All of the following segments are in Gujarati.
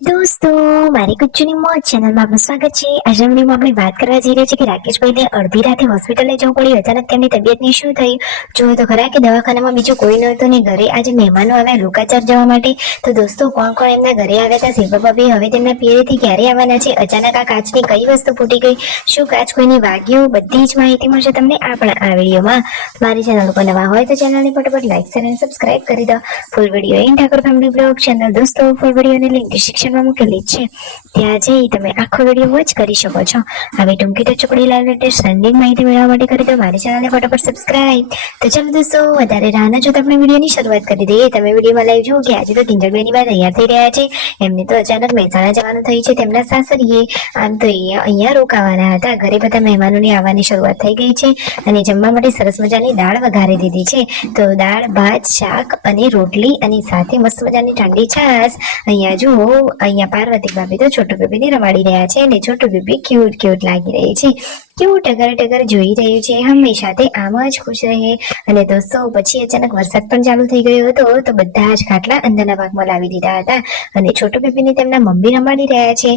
दोस्तों मारी कुच्चूनी मौज चैनल में आपનું સ્વાગત છે। આજે વિડિયોમાં આપણે વાત કરવા જઈ રહ્યા છીએ કે રાકેશભાઈને અડધી રાતે હોસ્પિટલે જવું પડ્યું। અચાનક તેમની તબિયતને શું થયું જોયું તો ખરા કે દવાખાનામાં બીજું કોઈ નહોતું ને ઘરે આજે મહેમાનો આવ્યા લોકાચાર જવા માટે। તો દોસ્તો કોણ કોણ એમના ઘરે આવ્યા હતા, શિલ્પા ભાભી હવે તેમના પિયરેથી ક્યારે આવવાના છે, અચાનક આ કાચની કઈ વસ્તુ ફૂટી ગઈ, શું કાચ કોઈને વાગ્યું, બધી જ માહિતી મળશે તમને આપણા આ વિડીયોમાં। મારી ચેનલ ઉપર નવા હોય તો ચેનલને ફટાફટ લાઈક શેર અને સબસ્ક્રાઇબ કરી દો। Full video in Thakor family blog channel દોસ્તો ફૂલ વિડીયોની લિંક ડિસ્ક્રિપ્શનમાં મૂકેલી છે, ત્યાં જઈ તમે આખો વિડીયો વોચ કરી શકો છો। હવે ટૂંકી ટચુકડી લાઈવ લેટેસ્ટ ટ્રેન્ડિંગ માહિતી મેળવવા માટે કરી દો મારી ચેનલને ફટાફટ સબસ્ક્રાઇબ। તો ચાલો દોસ્તો વધારે રાહ ન જોતા આપણે વિડીયોની શરૂઆત કરી દઈએ। તમે વિડીયોમાં લાઈવ જુઓ કે આજે તો કિંજલબેનની બા તૈયાર થઈ રહ્યા છે, એમને તો અચાનક મહેસાણા જવાનું થયું છે તેમના સાસરીએ। આમ તો અહીંયા રોકાવાના હતા, ઘરે બધા મહેમાનોની આવવાની શરૂઆત થઈ ગઈ છે અને જમવા માટે સરસ મજાની દાળ વઘારી દીધી છે। તો દાળ ભાત શાક અને રોટલી અને સાથે મસ્ત મજાની ઠંડી છાશ। અહીંયા જુઓ, અહીંયા પાર્વતી ભાભી તો છોટુ બેબીને રમાડી રહ્યા છે અને છોટુ બેબી ક્યુટ ક્યુટ લાગી રહી છે, કેવું ટગર ટગર જોઈ રહ્યું છે, હંમેશા તે આમ જ ખુશ રહે। અને દોસ્તો પછી અચાનક વરસાદ પણ ચાલુ થઈ ગયો હતો, તો બધા જ ખાટલા અંદરના ભાગમાં લાવી દીધા હતા અને છોટુ બેબીને તેમના મમ્મી રમાડી રહ્યા છે।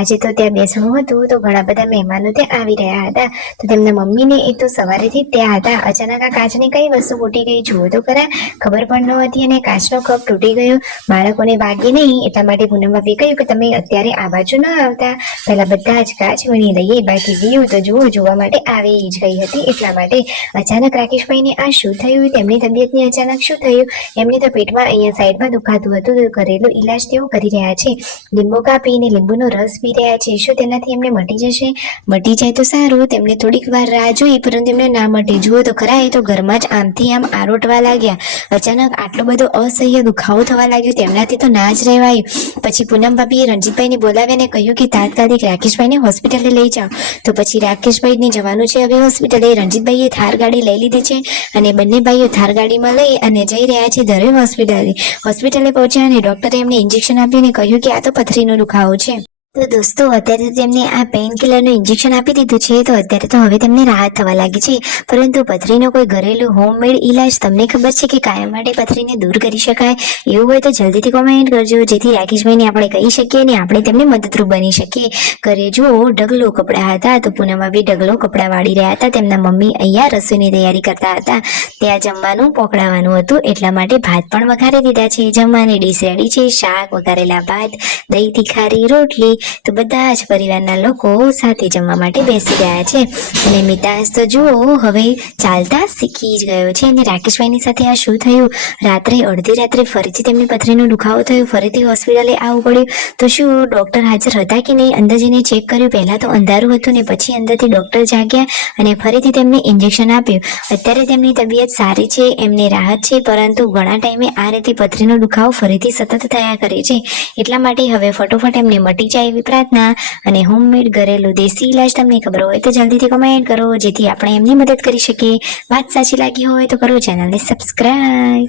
આજે તો ત્યાં બેસણું હતું, તો ઘણા બધા મહેમાનો ત્યાં આવી રહ્યા હતા, તો તેમના મમ્મીને એ તો સવારેથી ત્યાં હતા। અચાનક આ કાચની કઈ વસ્તુ ફૂટી ગઈ જુઓ તો ખરા, ખબર પણ ન હતી અને કાચનો કપ તૂટી ગયો, બાળકોને વાગે નહીં એટલા માટે પૂનમ ભાભીએ કહ્યું કે તમે અત્યારે આ બાજુ ન આવતા, પહેલા બધા જ કાચ વીણી લઈએ, બાકી ગયું તો જુઓ જોવા માટે આવી જ ગઈ હતી એટલા માટે। અચાનક રાકેશભાઈને આ શું થયું, તેમની તબિયતને અચાનક શું થયું, એમને તો પેટમાં અહીંયા સાઈડમાં દુખાતું હતું, તો ઘરેલું ઈલાજ તેઓ કરી રહ્યા છે, લીંબુ કાપીને લીંબુનો રસ પી રહ્યા છે, શું તેનાથી એમને મટી જશે, મટી જાય તો સારું। તેમને થોડીક વાર રાહ જોઈ પરંતુ એમને ના મટે, જુઓ તો ખરા એ તો ઘરમાં જ આમથી આમ આરોટવા લાગ્યા। અચાનક આટલો બધો અસહ્ય દુખાવો થવા લાગ્યો, તેમનાથી તો ના જ રહેવાયું। પછી પૂનમ ભાભીએ રણજીતભાઈને બોલાવ્યાને કહ્યું કે તાત્કાલિક રાકેશભાઈને હોસ્પિટલે લઈ જાઓ। તો પછી રાકેશભાઈને જવાનું છે હવે હોસ્પિટલે, રણજીતભાઈએ થાર ગાડી લઈ લીધી છે અને બંને ભાઈઓ થાર ગાડીમાં લઈ અને જઈ રહ્યા છે ધરે હોસ્પિટલે। હોસ્પિટલે પહોંચ્યા અને ડોક્ટરે એમને ઇન્જેક્શન આપીને કહ્યું કે આ તો પથરીનો દુખાવો છે। તો દોસ્તો અત્યારે તેમને આ પેઇન કિલરનું ઇન્જેક્શન આપી દીધું છે, તો અત્યારે તો હવે તેમને રાહત થવા લાગી છે, પરંતુ પથરીનો કોઈ ઘરેલું હોમમેડ ઈલાજ તમને ખબર છે કે કાયમ માટે પથરીને દૂર કરી શકાય, એવું હોય તો જલ્દીથી કોમેન્ટ કરજો, જેથી રાકેશભાઈને આપણે કહી શકીએ ને આપણે તેમને મદદરૂપ બની શકીએ। ઘરે જુઓ ઢગલો કપડાં હતા, તો પૂનમ ભાભી ઢગલો કપડાં વાળી રહ્યા હતા, તેમના મમ્મી અહીંયા રસોઈની તૈયારી કરતા હતા, ત્યાં જમવાનું પકડાવાનું હતું એટલા માટે ભાત પણ વઘારી દીધા છે, જમવાની ડીશ રેડી છે, શાક વઘારેલા ભાત દહીં તીખારી રોટલી, તો બધા જ પરિવારના લોકો સાથે જમવા માટે બેસી ગયા છે। અને મિતાજ તો જુઓ હવે ચાલતા શીખી જ ગયો છે અને રાકેશભાઈની સાથે આ શું થયું, રાત્રે અડધી રાત્રે ફરીથી તેમને પથરીનો દુખાવો થયો, ફરીથી હોસ્પિટલે આવવું પડ્યું, તો શું ડોક્ટર હાજર હતા કે નહીં, અંદર જઈને ચેક કર્યું, પહેલા તો અંધારું હતું ને પછી અંદરથી ડોક્ટર જાગ્યા અને ફરીથી તેમને ઇન્જેક્શન આપ્યું। અત્યારે તેમની તબિયત સારી છે, એમને રાહત છે, પરંતુ ઘણા ટાઈમે આ રીતે પથરીનો દુખાવો ફરીથી સતત થયા કરે છે, એટલા માટે હવે ફટોફટ એમને મટી જાય એવી પ્રાર્થના। અને હોમમેડ ઘરેલું દેશી ઈલાજ તમને ખબર હોય તો જલ્દીથી કમેન્ટ કરો, જેથી આપણે એમની મદદ કરી શકીએ। વાત સાચી લાગી હોય તો કરો ચેનલને સબસ્ક્રાઇબ।